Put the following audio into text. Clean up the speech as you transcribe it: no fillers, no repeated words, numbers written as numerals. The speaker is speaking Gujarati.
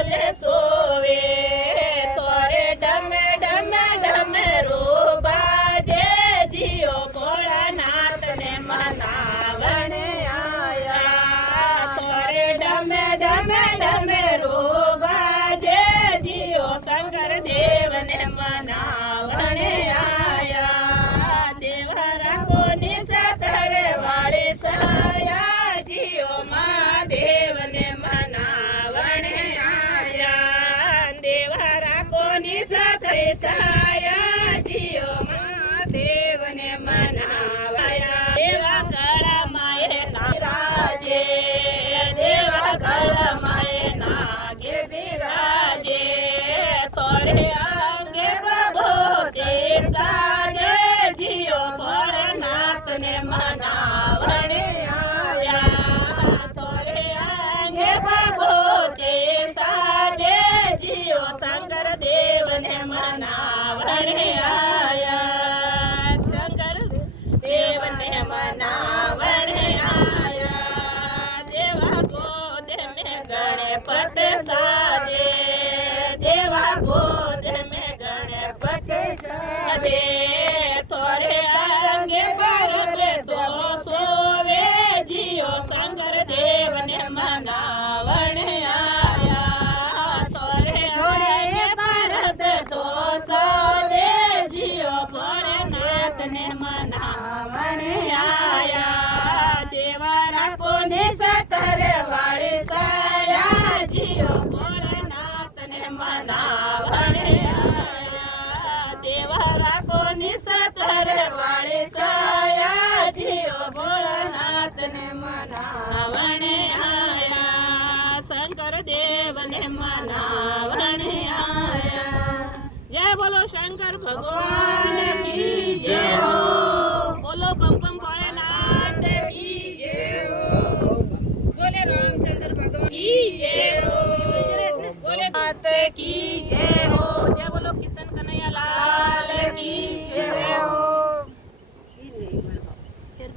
બોલે સોવે તોરે ડમે ડમે ડમે બાજે જીઓ ભોળાનાથ ને મનાવણે આયા તોરે ડમે ડમે ડમે બાજે જીઓ શંકર દેવ ને મનાવણે આયા દેવરા કોની સતરે વાળી સાયા જીઓ મહાદેવ ને મનાવણે આયા દેવરા કોની સતરે સાયા જીઓ મહાદેવ ને મનાવાયા દેવા કળા માએ નારાજે દેવા કળા માએ નાગે બિરાજે તોરે અંગે પ્રભો છે સાજે જીઓ ભોળાનાથ ને મનાવણે આયા તોરે અંગે પ્રભો છે સાજે જીઓ શંકર દેવ ને મનાવણે આયા શંકર દેવ ને મનાવણે આયા દેવા ગોદ મેં ગણપત સાજે દેવા ગોદ મેં ગણપત સાજે તોરે અંગે પરબે તો સોવે જીઓ શંકર દેવ ને મનાવણે આયા તોરે જોડે પરબે તો સોવે જીઓ ભોળાનાથ ને મનાવણે આયા દેવરા કોને સતરે વાળી સાયા જીઓ ભોળાનાથ ને મનાવણે આયા દેવરા કોની સતરે વાળી સાયા જીઓ ભોળાનાથ ને મનાવણે આયા શંકર દેવ ને મનાવણે આયા જય બોલો શંકર ભગવાન કી જય હો બોલો બમ બમ ભોળાનાથ કી જય હો બોલે રામચંદ્ર ભગવાન કી જય હો બોલે નાથ કી